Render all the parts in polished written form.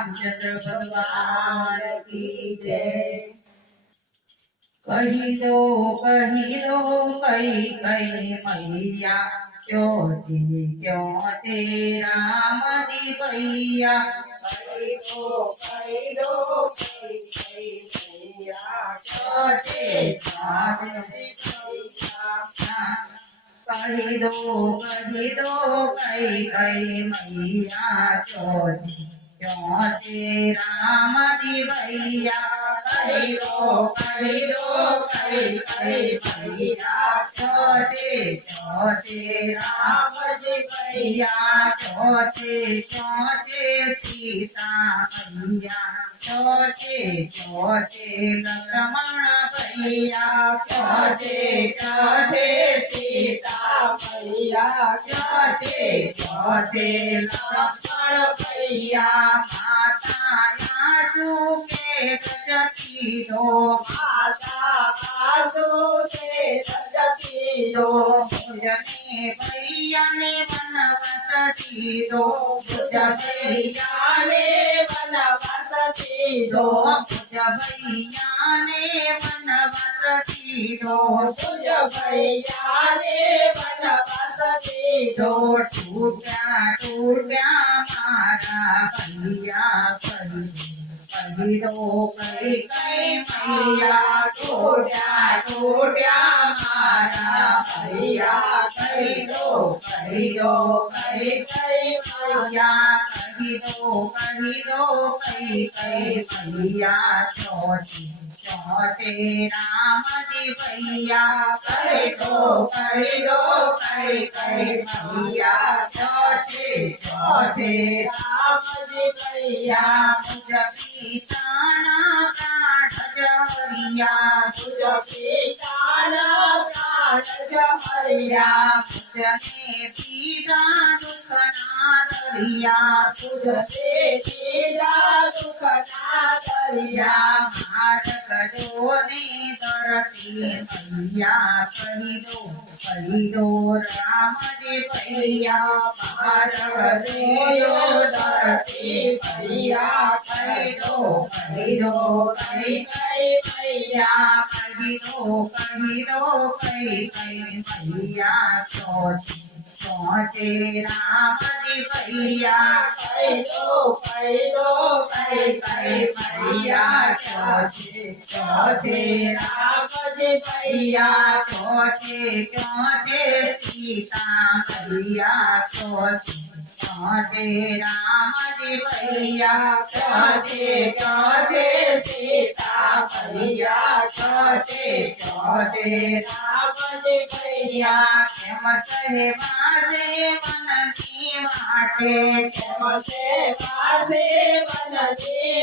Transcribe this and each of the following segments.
रामचंद्र भगवान की जय। कही दो कही मैया क्यों जी क्यों तेरा मदी भैया। कही दो मैया क्यों ते कही दो मैया क्यों तेरा मदी भैया। कही दो मैया क्यों तेरा मदी भैया। क्यों सीता मैया क्यों लक्ष्मण भैया। क्यों सीता मैया क्यों लक्ष्मण भैया। माता यासु के सजती दो मुझने भैया ने वनवासी दो। मुझ भैया ने वनवासी दो। टूटा मारा भैया कही दो मैया टूटा मारा भैया। कही दो मैया भैया क्यों तेरा मदी भैया। कही दो भैया क्यों तेरा मदी भैया। मुझ पीताना प्राण जहरिया मुझने पीता दुख ना दरिया। मारक जोने दरती मैया। कही दो राम जी भैया। मारक जो दरती भैया। कही दो भैया। भैया क्यों तेरा मदी भैया। कही दो भैया क्यों तेरा मदी भैया। क्यों सीता मैया क्यों तेरा मदी भैया। क्यों सीता मैया क्यों तेरा मदी भैया। केम कहे बाजे मन की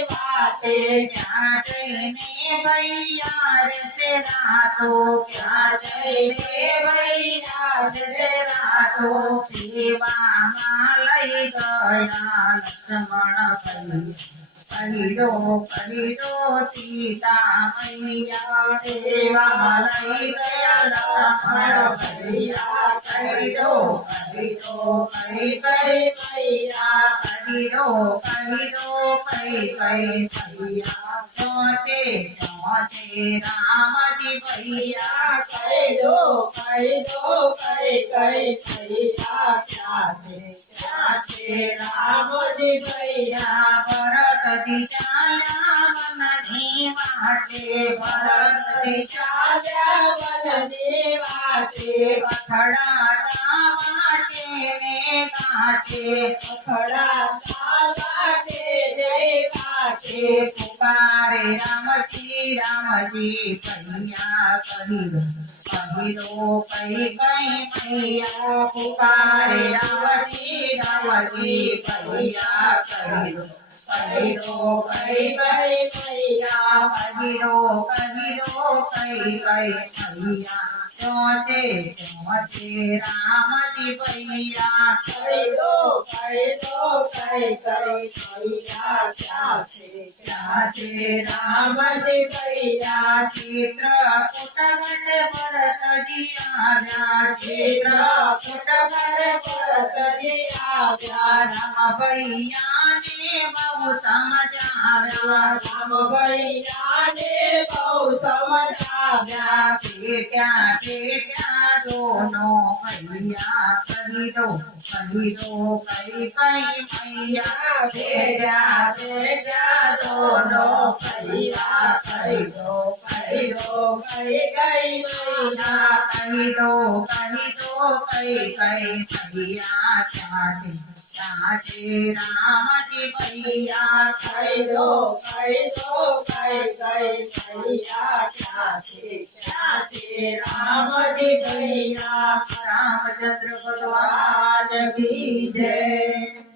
बाटे क्या जैने भैया तेरा तो सेवा मालई गया लक्ष्मण भैया। कही दो सीता मैया सेवा मालई गया लक्ष्मण भैया। कही दो मैया। भैया क्यों राम जी भैया। कही दो भैया राम जी भैया। भरत जी चाल्या वननी वाटे अखड़ा वाटे ने काटे पुकारे राम जी भैया। कही दो मैया। पुकारे राम जी भैया। कही दो मैया। भैया ચોચે ચોચે રામજી ભૈયા કઈ દો કઈ ભૈયા ક્યાં છે ચાચે રામજી ભૈયા ચિત્રકૂટ ગઢ ભરતજી આવ્યા ચિત્રકૂટ ગઢ ભરતજી આવ્યા રામ ભૈયાને બહુ સમજાવ્યા રામ ભૈયાને બહુ સમજાવ્યા બેટ્યા બેટ્યા દોનો ભૈયા કહી દો કઈ મૈયા બેટા બેટા દોનો ભૈયા કહી દો કઈ મૈયા કહી દો કઈ ભૈયા ચાચે રામજી ભૈયા કહી દો કઈ ભૈયા ક્યાં છે રામજી ભૈયા રામચંદ્ર ભગવાન કી જય